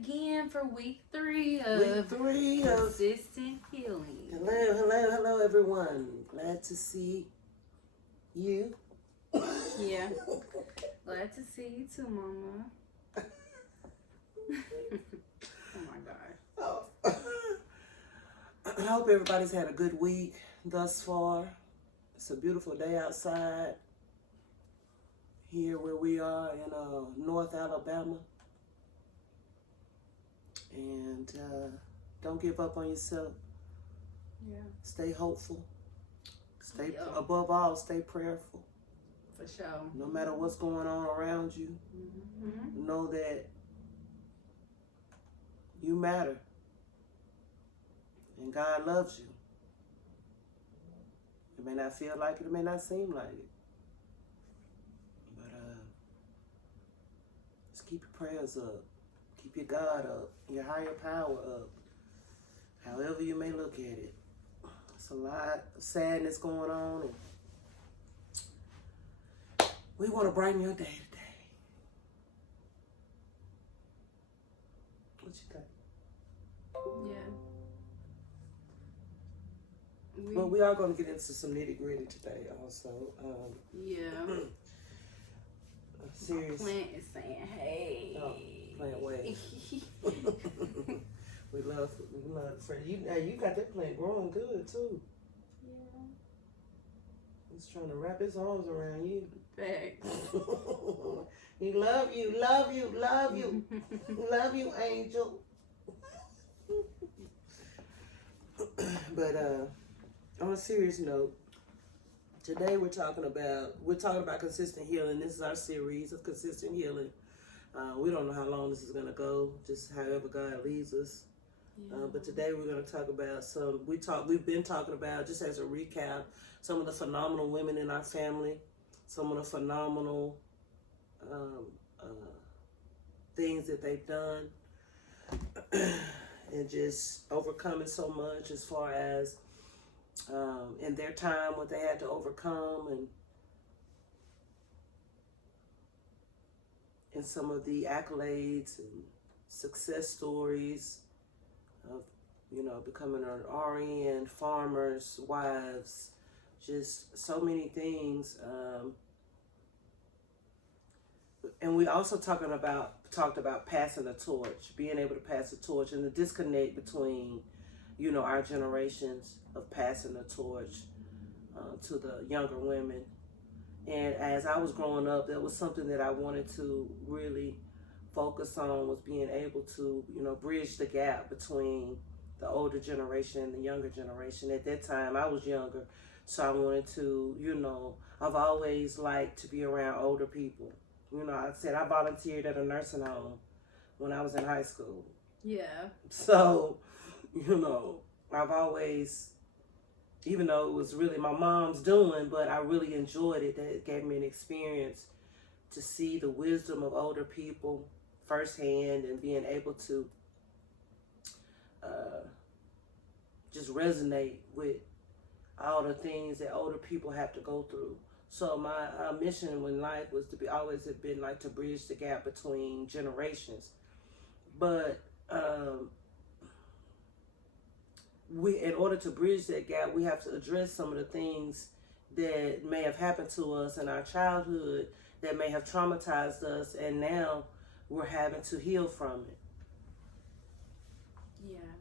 again for week 3 of consistent healing. Hello, everyone. Glad to see you. Yeah. Glad to see you too, Mama. Oh my God. I hope everybody's had a good week thus far. It's a beautiful day outside here where we are in North Alabama. And don't give up on yourself. Yeah. Stay hopeful. Above all, stay prayerful. For sure. No matter what's going on around you, know that you matter. And God loves you. It may not feel like it, it may not seem like it. But just keep your prayers up. Keep your God up, your higher power up. However you may look at it. It's a lot of sadness going on. And we want to brighten your day today. What you think? Yeah. Well, we are going to get into some nitty gritty today also. Yeah. Serious. Plant is saying, hey. Oh, plant way. we love Freddie. You got that plant growing good too. Yeah. He's trying to wrap his arms around you. Thanks. He love you, angel. But on a serious note, today we're talking about consistent healing. This is our series of consistent healing. We don't know how long this is going to go, just however God leads us. Yeah. But today we're going to talk about we've been talking about, just as a recap, some of the phenomenal women in our family, some of the phenomenal things that they've done, and just overcoming so much as far as in their time, what they had to overcome, and some of the accolades and success stories of, becoming an RN, farmers, wives, just so many things. And we also talked about passing the torch, being able to pass the torch, and the disconnect between, our generations of passing the torch to the younger women. And as I was growing up, that was something that I wanted to really focus on, was being able to, bridge the gap between the older generation and the younger generation. At that time, I was younger, so I wanted to, I've always liked to be around older people. I said I volunteered at a nursing home when I was in high school. Yeah. So, I've always, even though it was really my mom's doing, but I really enjoyed it. That it gave me an experience to see the wisdom of older people firsthand, and being able to just resonate with all the things that older people have to go through. So my mission in life was to bridge the gap between generations. But in order to bridge that gap, we have to address some of the things that may have happened to us in our childhood that may have traumatized us, and now we're having to heal from it. Yeah.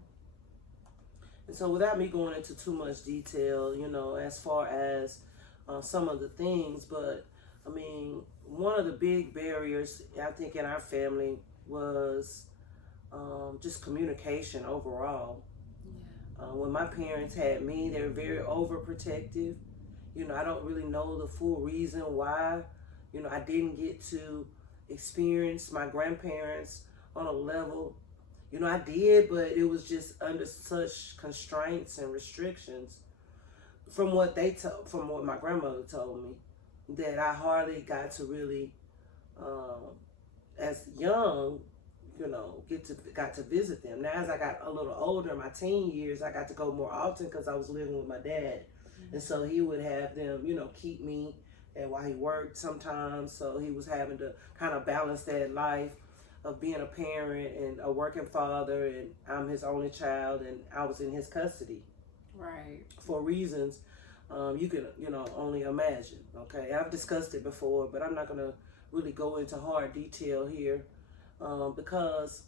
And so without me going into too much detail, as far as some of the things, but I mean, one of the big barriers I think in our family was just communication overall. Yeah. When my parents had me, they were very overprotective. I don't really know the full reason why. I didn't get to experience my grandparents on a level. I did, but it was just under such constraints and restrictions from what my grandmother told me, that I hardly got to really, as young, got to visit them. Now, as I got a little older, in my teen years, I got to go more often because I was living with my dad. And so he would have them, keep me, and while he worked sometimes, so he was having to kind of balance that life. of being a parent and a working father, and I'm his only child, and I was in his custody. Right. For reasons you can, only imagine. Okay, I've discussed it before, but I'm not gonna really go into hard detail here because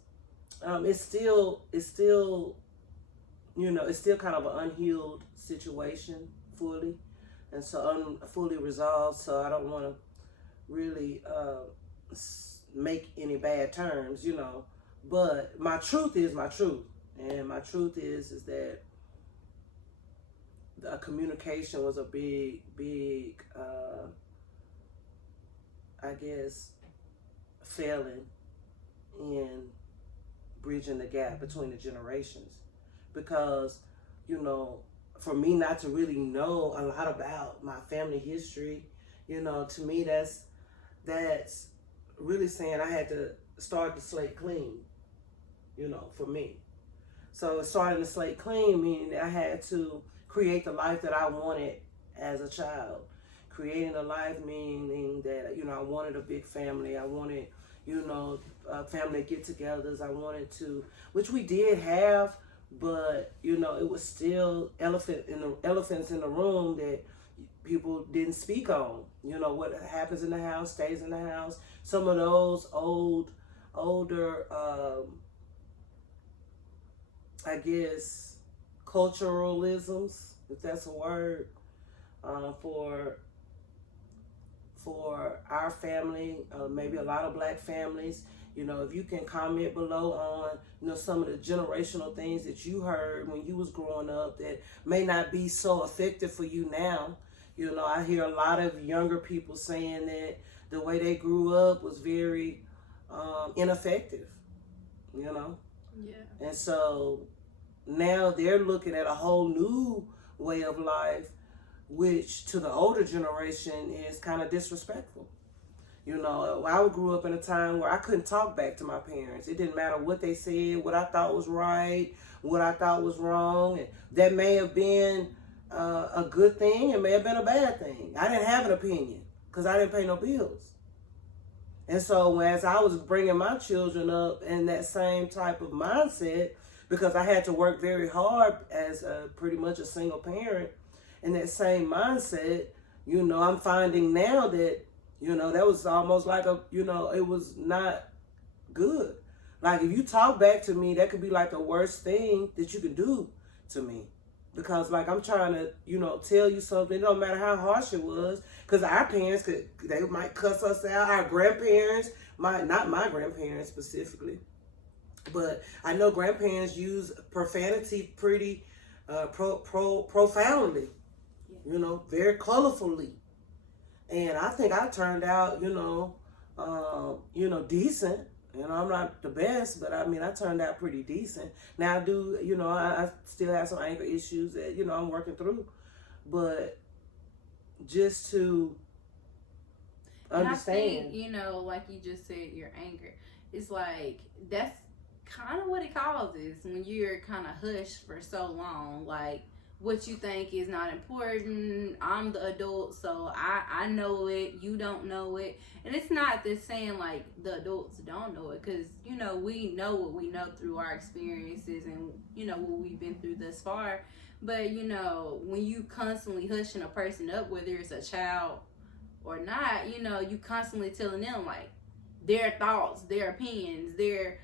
it's still, it's still kind of an unhealed situation fully, and so fully resolved. So I don't want to really make any bad terms, But my truth is my truth, and my truth is that the communication was a big, I guess, failing in bridging the gap between the generations, because for me not to really know a lot about my family history, to me that's really saying I had to start the slate clean, for me. So starting the slate clean meaning that I had to create the life that I wanted as a child. Creating a life meaning that, I wanted a big family. I wanted, family get-togethers. I wanted to, which we did have, but, it was still elephants in the room that people didn't speak on. What happens in the house stays in the house. Some of those older, I guess, culturalisms, if that's a word, for our family, maybe a lot of black families. If you can comment below on, some of the generational things that you heard when you was growing up that may not be so effective for you now. I hear a lot of younger people saying that the way they grew up was very ineffective, Yeah. And so now they're looking at a whole new way of life, which to the older generation is kind of disrespectful. I grew up in a time where I couldn't talk back to my parents. It didn't matter what they said, what I thought was right, what I thought was wrong. And that may have been a good thing. It may have been a bad thing. I didn't have an opinion because I didn't pay no bills. And so as I was bringing my children up in that same type of mindset, because I had to work very hard as pretty much a single parent, in that same mindset, I'm finding now that, that was almost like it was not good. Like if you talk back to me, that could be like the worst thing that you can do to me. Because like I'm trying to, tell you something, it don't matter how harsh it was, because our parents they might cuss us out. Our grandparents not my grandparents specifically, but I know grandparents use profanity pretty profoundly, very colorfully. And I think I turned out, decent. I'm not the best, but I turned out pretty decent. Now I do, I still have some anger issues that, I'm working through. But just to understand. And I think, like you just said, your anger. It's like, that's kind of what it causes when you're kind of hushed for so long. Like, what you think is not important. I'm the adult, so I know it. You don't know it. And it's not this saying like the adults don't know it, because, we know what we know through our experiences and, what we've been through thus far. But, when you constantly hushing a person up, whether it's a child or not, you constantly telling them like their thoughts, their opinions, their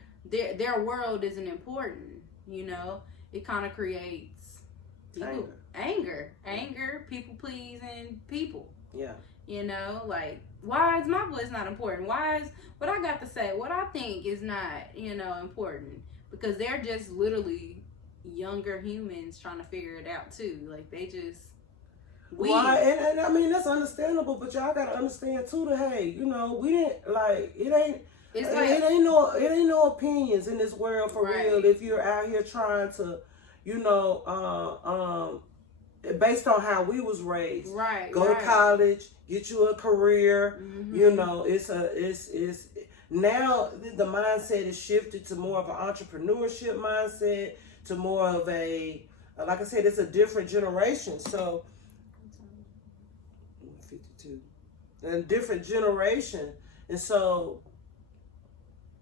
world isn't important, it kind of creates anger, people pleasing people. Yeah. Like, why is my voice not important? Why is what I got to say, what I think is not, important? Because they're just literally younger humans trying to figure it out too. Like they just Why? And that's understandable, but y'all gotta understand too that hey, we didn't like it ain't. It's like, it ain't no opinions in this world for real. If you're out here trying to, based on how we was raised, go to college, get you a career. It's now the mindset is shifted to more of an entrepreneurship mindset, to more of a, like I said, it's a different generation. So 52, a different generation, and so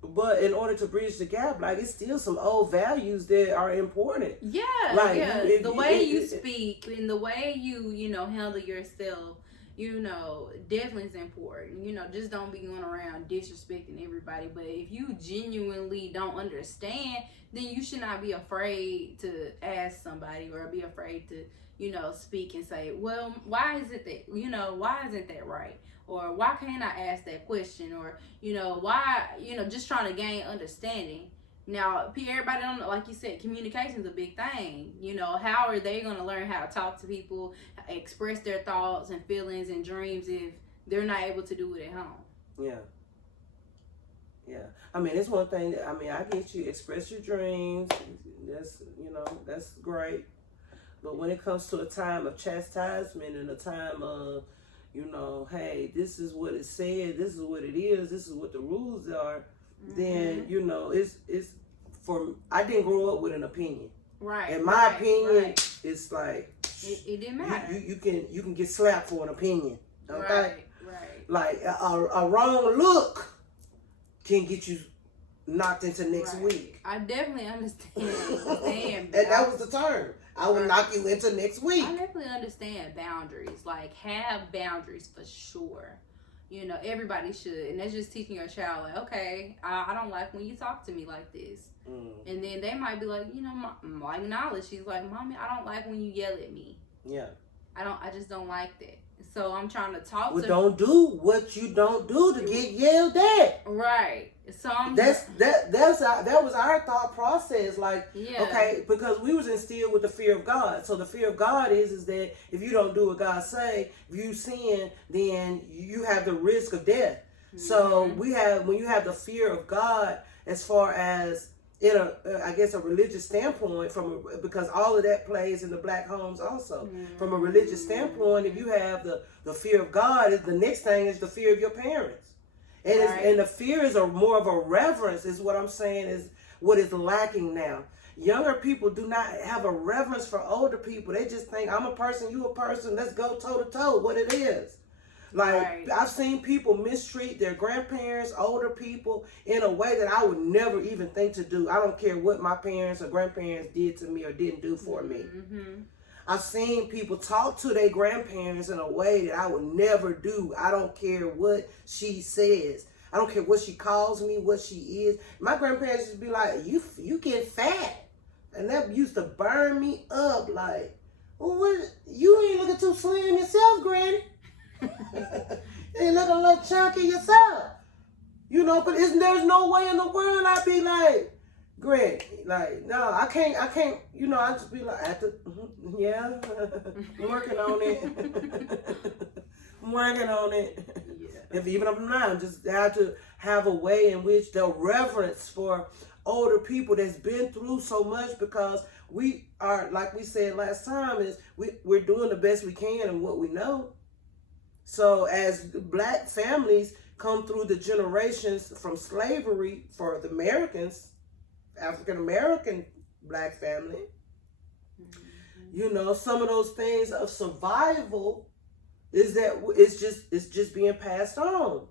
But in order to bridge the gap, like, it's still some old values that are important. Yeah, Like, yeah. The way you speak and the way you know, handle yourself, you know, definitely is important. You know, just don't be going around disrespecting everybody. But if you genuinely don't understand, then you should not be afraid to ask somebody or be afraid to, you know, speak and say, well, why is it that, you know, why isn't that right? Or why can't I ask that question? Or, you know, why, you know, just trying to gain understanding. Now, everybody don't know, like you said, communication is a big thing. You know, how are they going to learn how to talk to people, express their thoughts and feelings and dreams if they're not able to do it at home? Yeah. Yeah. I mean, it's one thing that, I mean, I get you, express your dreams. That's, you know, that's great. But when it comes to a time of chastisement and a time of, you know, hey, this is what it said, this is what it is, this is what the rules are, then, you know, it's for, I didn't grow up with an opinion. Right. In my opinion, it's like, it didn't matter. You can get slapped for an opinion. Okay? Right. Like a wrong look can get you knocked into next week. I definitely understand. And that was the term. I will knock you into next week. I definitely understand boundaries. Like, have boundaries for sure. You know, everybody should. And that's just teaching your child, like, okay, I don't like when you talk to me like this. And then they might be like, you know, like Nala, she's like, Mommy, I don't like when you yell at me. Yeah. I just don't like that. So I'm trying to talk well, to don't do what you don't do to get yelled at. Right. So that was our thought process. Like, okay, because we was instilled with the fear of God. So the fear of God is that if you don't do what God say, if you sin, then you have the risk of death. So when you have the fear of God, as far as in I guess a religious standpoint, because all of that plays in the black homes also. From a religious standpoint, if you have the fear of God, the next thing is the fear of your parents. And and the fear is more of a reverence, is what I'm saying, is what is lacking now. Younger people do not have a reverence for older people. They just think, I'm a person, you a person, let's go toe to toe, what it is. Like, I've seen people mistreat their grandparents, older people, in a way that I would never even think to do. I don't care what my parents or grandparents did to me or didn't do for me. I've seen people talk to their grandparents in a way that I would never do. I don't care what she says. I don't care what she calls me, what she is. My grandparents used to be like, you get fat. And that used to burn me up. Like, well, what? You ain't looking too slim yourself, Granny. You ain't looking a little chunky yourself. You know, but there's no way in the world I'd be like, Greg, like, no, I can't, you know, I just be like, yeah, I'm working on it. I'm working on it. If even if I'm not, just have to have a way in which the reverence for older people that's been through so much, because we are, like we said last time, is we're doing the best we can in what we know. So as black families come through the generations from slavery for the Americans, African American black family, you know, some of those things of survival is that it's just being passed on.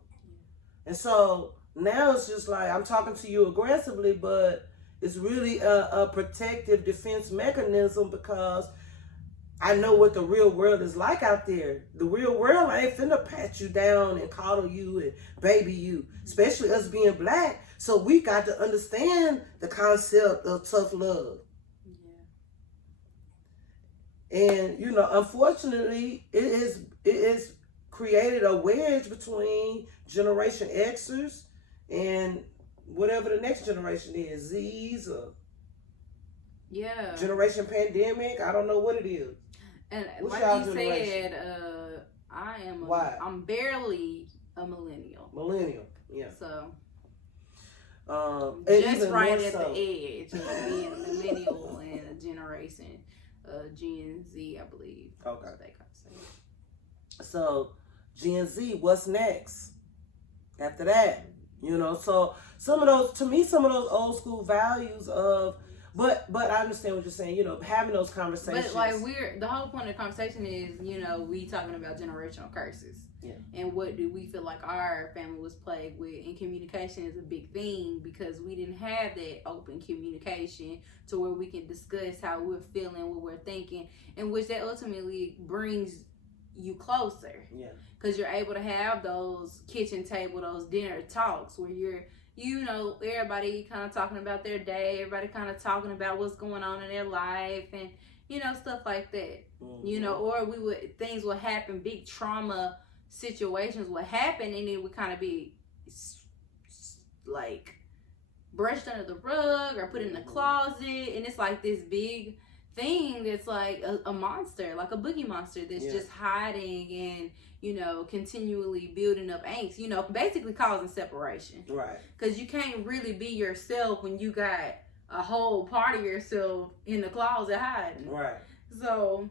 And so now it's just like, I'm talking to you aggressively, but it's really a protective defense mechanism, because I know what the real world is like out there. The real world ain't finna pat you down and coddle you and baby you, especially us being black. So we got to understand the concept of tough love. And, you know, unfortunately, it has created a wedge between Generation Xers and whatever the next generation is, Z's or Generation Pandemic. I don't know what it is. And what's like you said, I'm barely a millennial. Millennial, yeah. So and just right at the edge of being a millennial and a generation, Gen Z, I believe. Okay. That's what they say. So Gen Z, what's next after that? You know, so some of those old school values of But I understand what you're saying. You know, having those conversations. But like the whole point of the conversation is, you know, we talking about generational curses. Yeah. And what do we feel like our family was plagued with? And communication is a big thing because we didn't have that open communication to where we can discuss how we're feeling, what we're thinking, and which that ultimately brings you closer. Yeah. Because you're able to have those kitchen table, those dinner talks where you're, you know, everybody kind of talking about their day, everybody kind of talking about what's going on in their life, and you know, stuff like that. Mm-hmm. You know, or things will happen, big trauma situations would happen, and it would kind of be like brushed under the rug or put in the closet, and it's like this big thing that's like a monster, like a boogie monster that's just hiding and, you know, continually building up angst, you know, basically causing separation. Right. Because you can't really be yourself when you got a whole part of yourself in the closet hiding. Right. So,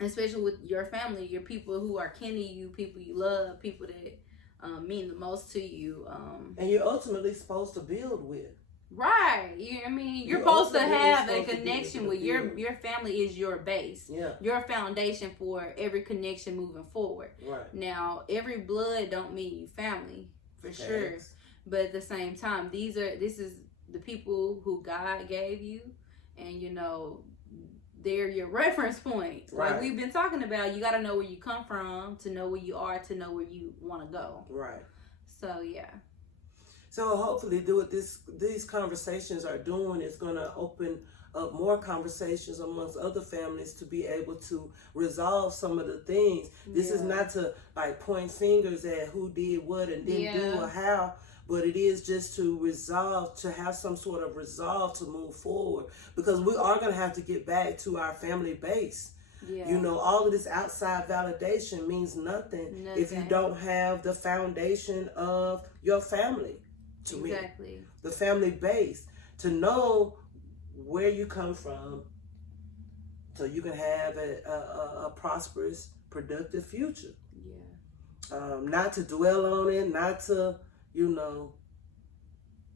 especially with your family, your people who are kin to you, people you love, people that mean the most to you. And you're ultimately supposed to build with. Right. I mean, you're supposed to have a connection with your family is your base. Yeah. Your foundation for every connection moving forward. Right. Now, every blood don't mean you family, for sure. But at the same time, this is the people who God gave you, and you know, they're your reference points. Right. Like we've been talking about, you got to know where you come from to know where you are, to know where you want to go. Right. So, yeah. So hopefully what these conversations are doing is going to open up more conversations amongst other families to be able to resolve some of the things. This is not to like point fingers at who did what and didn't do or how, but it is just to resolve, to have some sort of resolve to move forward, because we are going to have to get back to our family base. Yeah. You know, all of this outside validation means nothing if you don't have the foundation of your family. Exactly. The family base, to know where you come from so you can have a prosperous, productive future. Yeah. Not to dwell on it, not to, you know.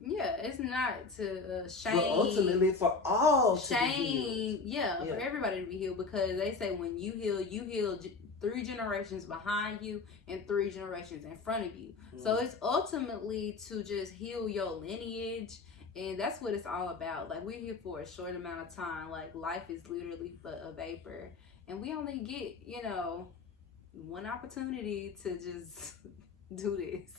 Yeah, it's not to shame. But ultimately for all shame, to be healed. For everybody to be healed, because they say when you heal 3 generations behind you and 3 generations in front of you. So it's ultimately to just heal your lineage, and that's what it's all about. Like, we're here for a short amount of time. Like, life is literally but a vapor, and we only get, you know, one opportunity to just do this.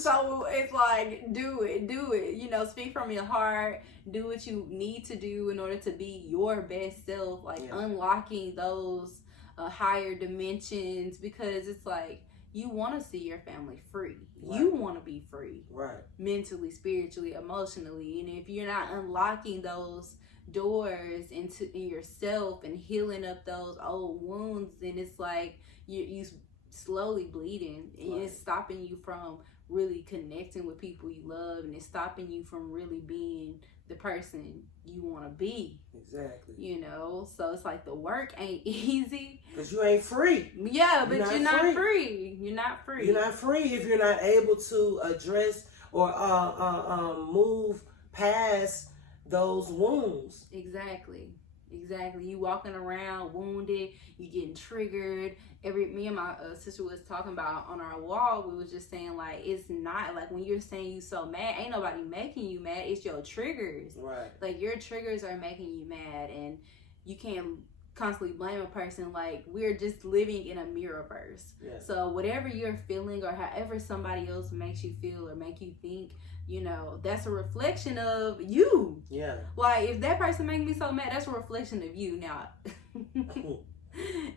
So it's like, do it, you know, speak from your heart, do what you need to do in order to be your best self, like unlocking those higher dimensions, because it's like, you want to see your family free. Right. You want to be free. Right. Mentally, spiritually, emotionally. And if you're not unlocking those doors in yourself and healing up those old wounds, then it's like you slowly bleeding, and it's stopping you from really connecting with people you love, and it's stopping you from really being the person you want to be. Exactly. You know, so it's like the work ain't easy. Because you ain't free. Yeah, but you're not free. You're not free. You're not free if you're not able to address or move past those wounds. Exactly. You walking around wounded, you getting triggered. Me and my sister was talking about on our wall, we was just saying, like, it's not like when you're saying you so mad, ain't nobody making you mad, it's your triggers. Right. Like, your triggers are making you mad, and you can't constantly blame a person. Like, we're just living in a mirrorverse. Yeah. So whatever you're feeling or however somebody else makes you feel or make you think, you know, that's a reflection of you. Yeah. Like, if that person makes me so mad, that's a reflection of you. Now,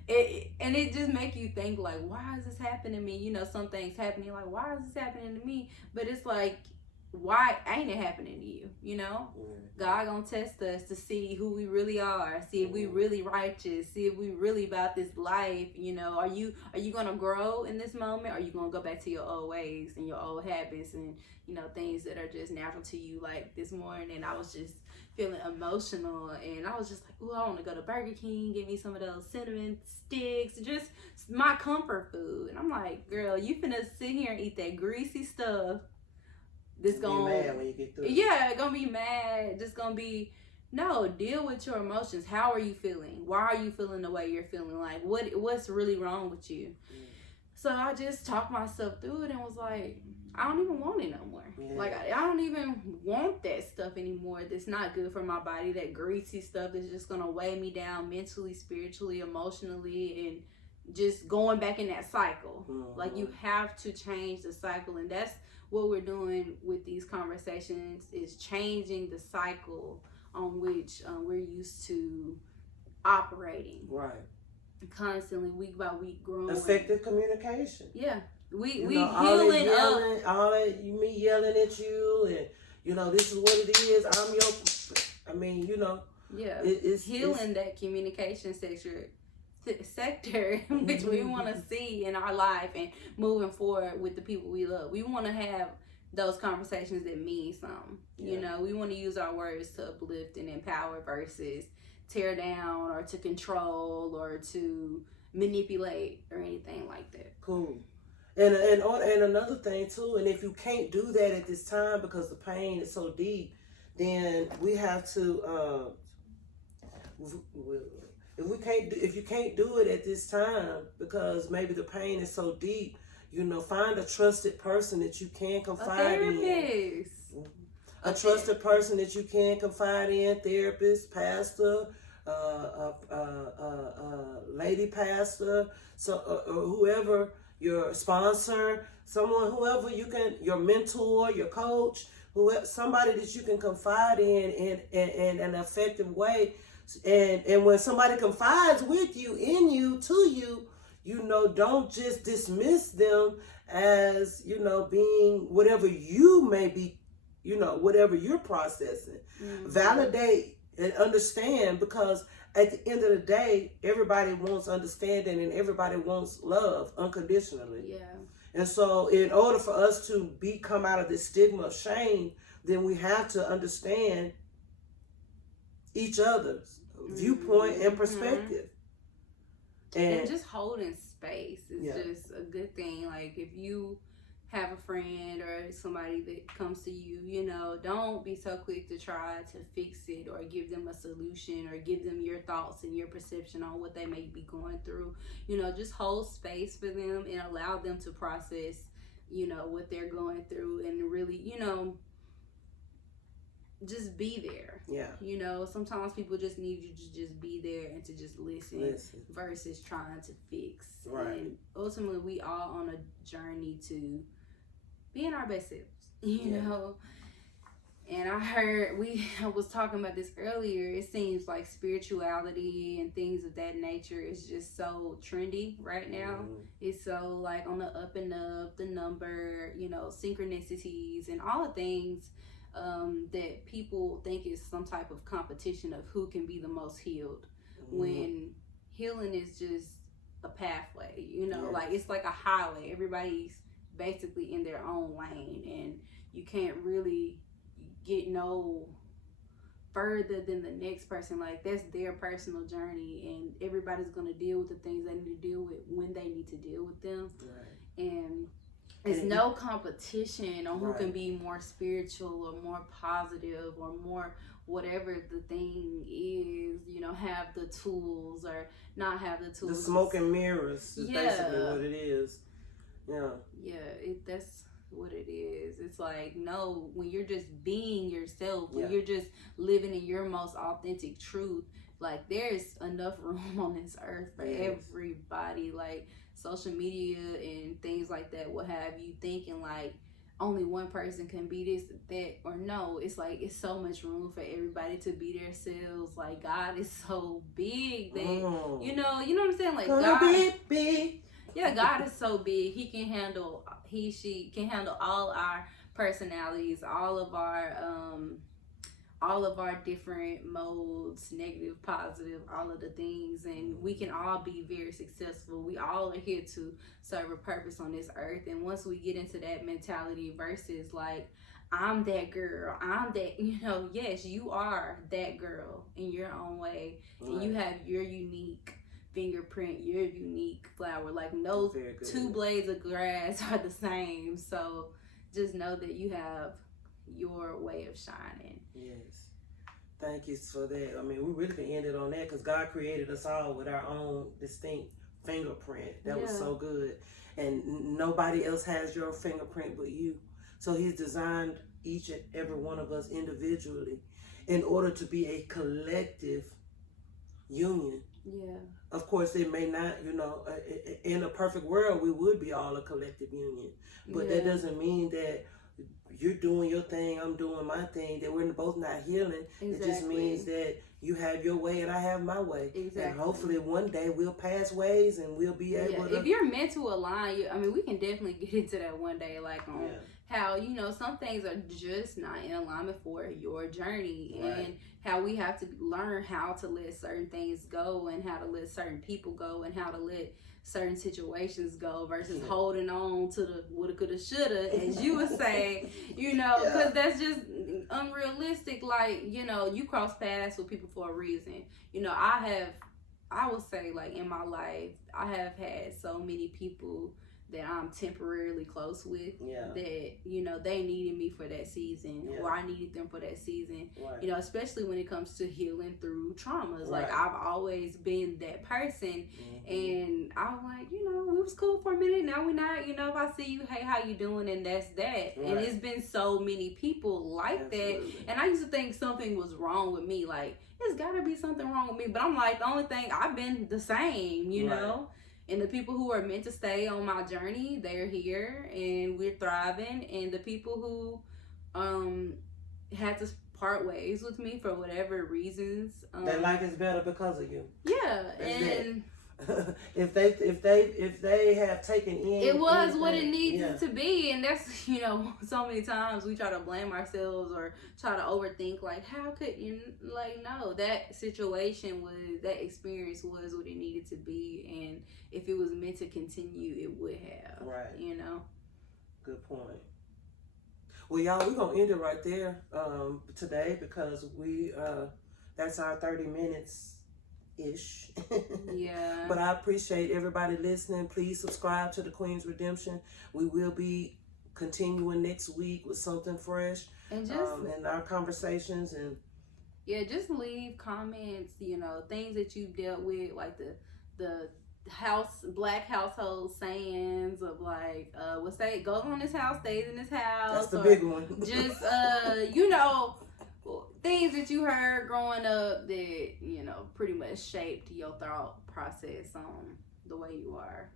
it just make you think, like, why is this happening to me? You know, some things happening, like, why is this happening to me? But it's like, why ain't it happening to you? You know, God gonna test us to see who we really are, see if we really righteous, see if we really about this life. You know, are you gonna grow in this moment, or are you gonna go back to your old ways and your old habits and, you know, things that are just natural to you? Like this morning, I was just feeling emotional, and I was just like, ooh, I want to go to Burger King, get me some of those cinnamon sticks, just my comfort food. And I'm like, girl, you finna sit here and eat that greasy stuff. This gonna be mad when you get through. Yeah, gonna be mad. Just gonna be No, deal with your emotions. How are you feeling? Why are you feeling the way you're feeling? Like, what's really wrong with you? So I just talked myself through it and was like, I don't even want it no more. Yeah. Like, I don't even want that stuff anymore. That's not good for my body. That greasy stuff that's just going to weigh me down mentally, spiritually, emotionally, and just going back in that cycle. Mm-hmm. Like, you have to change the cycle. And that's what we're doing with these conversations, is changing the cycle on which we're used to operating. Right. Constantly, week by week, growing. Effective communication. Yeah. We healing up. All that, me yelling at you, and this is what it is. I'm your. I mean, Yeah. It's healing that communication sector in which we want to see in our life and moving forward with the people we love. We want to have those conversations that mean something. Yeah. We want to use our words to uplift and empower versus tear down or to control or to manipulate or anything like that. Cool. And another thing too, and if you can't do that at this time because the pain is so deep, then we have to if you can't do it at this time because maybe the pain is so deep, find a trusted person that you can confide in. A trusted person that you can confide in, therapist, pastor, lady pastor, so whoever, your sponsor, whoever your mentor, your coach, somebody that you can confide in an effective way. And when somebody confides with you, in you, to you, don't just dismiss them as, being whatever you may be, whatever you're processing. Mm-hmm. Validate and understand, because at the end of the day, everybody wants understanding and everybody wants love unconditionally. Yeah. And so in order for us to come out of this stigma of shame, then we have to understand each other's viewpoint and perspective. And just holding space is just a good thing. Like, if you have a friend or somebody that comes to you, don't be so quick to try to fix it or give them a solution or give them your thoughts and your perception on what they may be going through. Just hold space for them and allow them to process, what they're going through, and really, just be there. Yeah. Sometimes people just need you to just be there and to just listen. Versus trying to fix. Right. And ultimately, we all on a journey to being our best selves, you know. And I was talking about this earlier. It seems like spirituality and things of that nature is just so trendy right now. Mm-hmm. It's so like on the up and up, the number, synchronicities and all the things that people think is some type of competition of who can be the most healed. Mm-hmm. When healing is just a pathway, like it's like a highway. Everybody's basically in their own lane, and you can't really get no further than the next person. Like, that's their personal journey, and everybody's going to deal with the things they need to deal with when they need to deal with them. Right. And it's no competition on who can be more spiritual or more positive or more whatever the thing is, have the tools or not have the tools. The smoke and mirrors is basically what it is. That's what it is. It's like, no, when you're just being yourself, when you're just living in your most authentic truth, like, there's enough room on this earth for everybody. Like, social media and things like that will have you thinking like only one person can be this, that, or no. It's like, it's so much room for everybody to be themselves. Like, God is so big that you know what I'm saying? Like, God be big. Yeah, God is so big. She can handle all our personalities, all of our different modes, negative, positive, all of the things, and we can all be very successful. We all are here to serve a purpose on this earth. And once we get into that mentality versus like, I'm that girl, I'm that, yes, you are that girl in your own way. Right. And you have your unique fingerprint, your unique flower. Like, no two blades of grass are the same. So just know that you have your way of shining. Yes. Thank you for that. I mean, we really can end it on that because God created us all with our own distinct fingerprint. That was so good. And nobody else has your fingerprint but you. So he's designed each and every one of us individually in order to be a collective union. Yeah. Of course, it may not, you know, in a perfect world, we would be all a collective union. But that doesn't mean that you're doing your thing, I'm doing my thing, that we're both not healing. Exactly. It just means that you have your way and I have my way. Exactly. And hopefully one day we'll pass ways and we'll be able to... If you're meant to align, I mean, we can definitely get into that one day, like on how, you know, some things are just not in alignment for your journey, and how we have to learn how to let certain things go and how to let certain people go and how to let certain situations go versus holding on to the woulda, coulda, shoulda, as you would say, you know, because that's just unrealistic. Like, you know, you cross paths with people for a reason. You know, I would say, like, in my life, I have had so many people that I'm temporarily close with that, you know, they needed me for that season or I needed them for that season, you know, especially when it comes to healing through traumas. Like, I've always been that person, and I'm like, you know, we was cool for a minute, now we're not, you know, if I see you, hey, how you doing, and that's that. And it's been so many people like that, and I used to think something was wrong with me, like, there's gotta be something wrong with me, but I'm like, the only thing, I've been the same, you know. And the people who are meant to stay on my journey, they're here and we're thriving. And the people who had to part ways with me for whatever reasons, their life is better because of you. Yeah, and if they have taken in, it was what it needed to be. And that's, you know, so many times we try to blame ourselves or try to overthink, like, how could you, like, no, that situation was, that experience was what it needed to be, and if it was meant to continue, it would have, you know. Good point. Well, y'all, we're gonna end it right there today, because we that's our 30 minutes ish. But I appreciate everybody listening. Please subscribe to the Queen's Redemption. We will be continuing next week with something fresh, and just in our conversations, and just leave comments, you know, things that you've dealt with, like the black household sayings of, like, what say goes on in this house stays in this house. That's the big one. Just you know, things that you heard growing up that, you know, pretty much shaped your thought process on the way you are.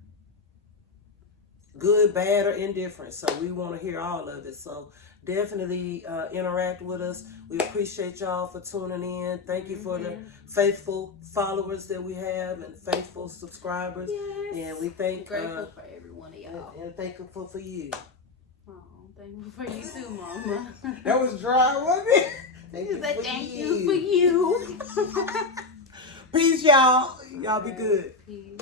Good, bad, or indifferent. So we want to hear all of it. So definitely interact with us. We appreciate y'all for tuning in. Thank you for the faithful followers that we have and faithful subscribers. And we grateful for every one of y'all. And thankful for you. Oh, thankful for you too, Mama. That was dry, wasn't it? Thank you for you. Peace, y'all. Y'all be good. Peace.